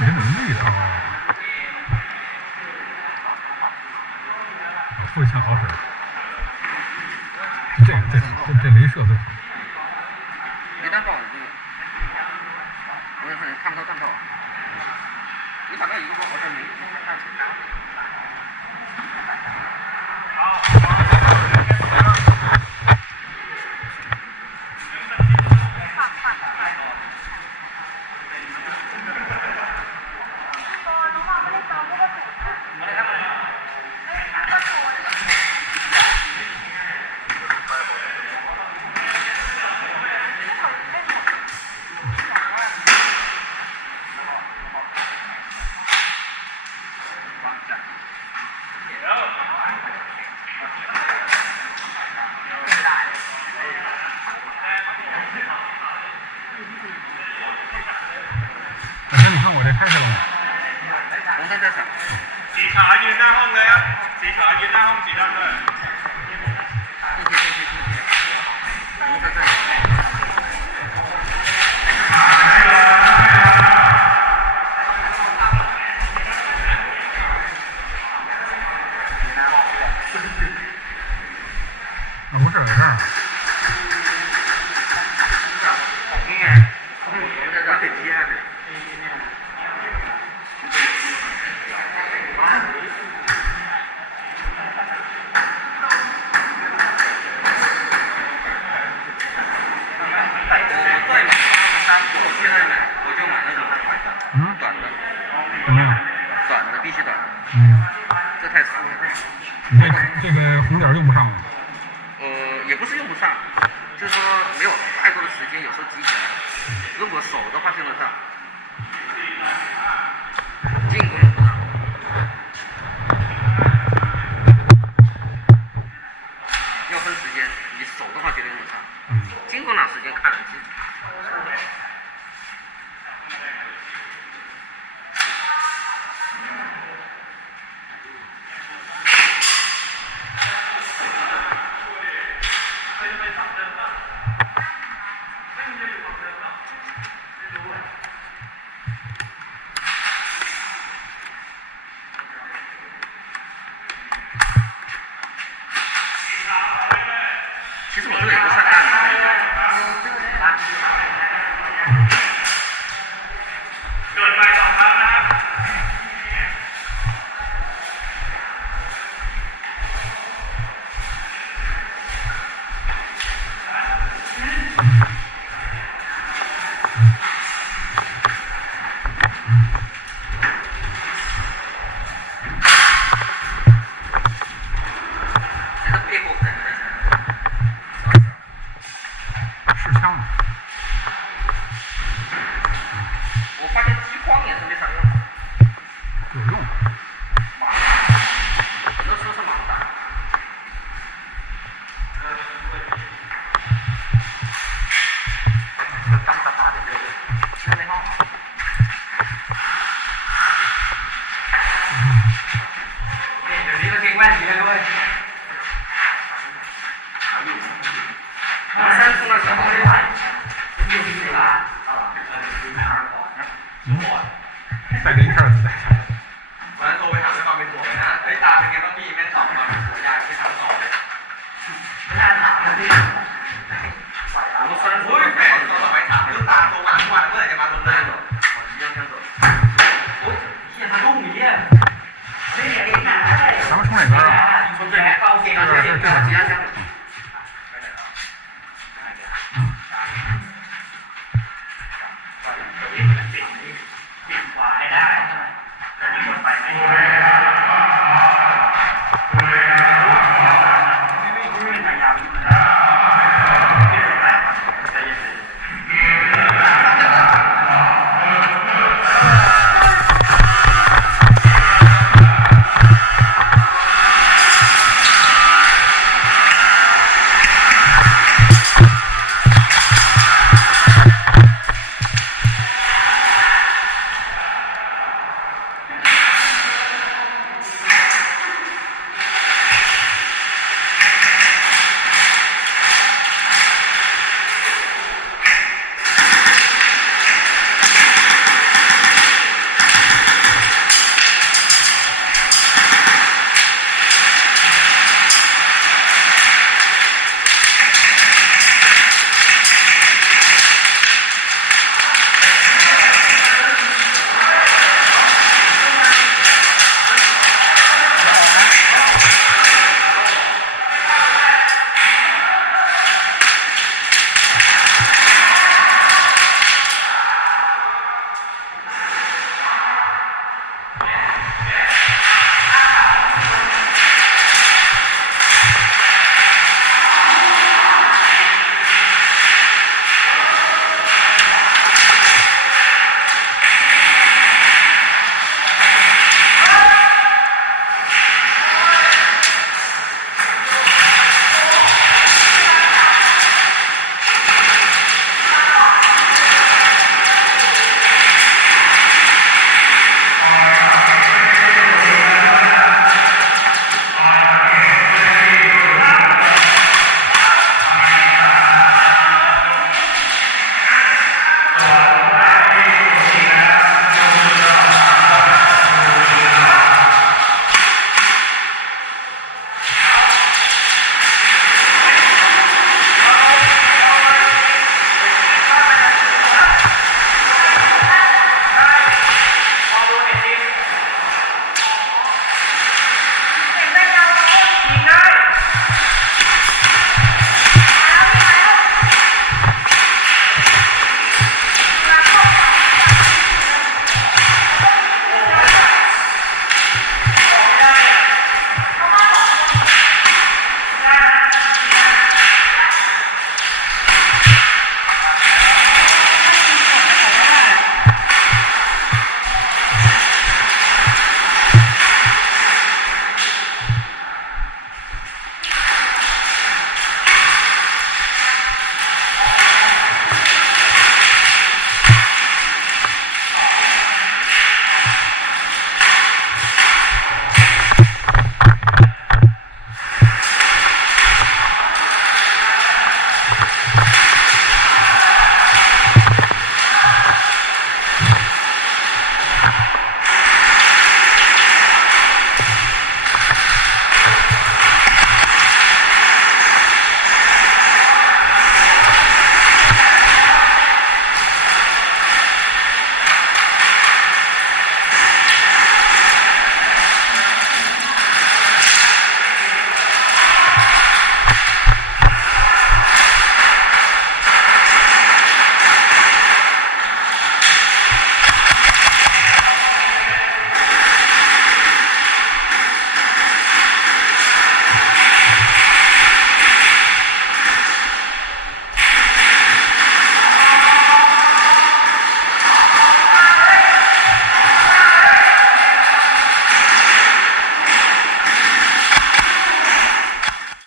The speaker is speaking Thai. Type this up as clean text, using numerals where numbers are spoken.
没能力啊！腹腔好使，这镭射最好。没弹道的这个，我也是看不到弹道。你反正一个说好像没看清。老师，你看我这开始了吗？红灯在闪。สีขาวยืนหน้าห้องเลยครับสีขาวยืนหน้าห้องสีดำเลย 红在这里。不是在这儿。短的，怎么样？短的必须短的。这太长了。你这个红点用不上吗？也不是用不上，就是说没有太多的时间，有时候急起来。如果手的话用得上，进攻用不上。要分时间，你手的话绝对用得上。进攻哪时间看了记。其实我这个也不算大的。เกิดไป2 ครั้งนะครับ试枪嘛。我发现激光也是没啥用。有用。盲打，只能说是盲打。刚才打点这个，没好。有一个可以问题的各位。我三次那小朋友，再给你这儿子。วันนั้นโทรไปถามเรื่องความเป็นห่วงเลยนะเฮ้ยตาเป็นไงบ้างพี่แม่ตอบมาเป็นห่วงยายไม่ถามต่อเลยไม่น่าถามนะพี่โอ้ยแม่ตอนสมัยถามเรื่องตาโทรมาทุกวันเมื่อไหร่จะมาลงหน้าหรอโอ้ยเฮียทะลุอย่างเงี้ยไม่เห็นหนาเลย 咱们冲哪边啊？从这边，这边，这边，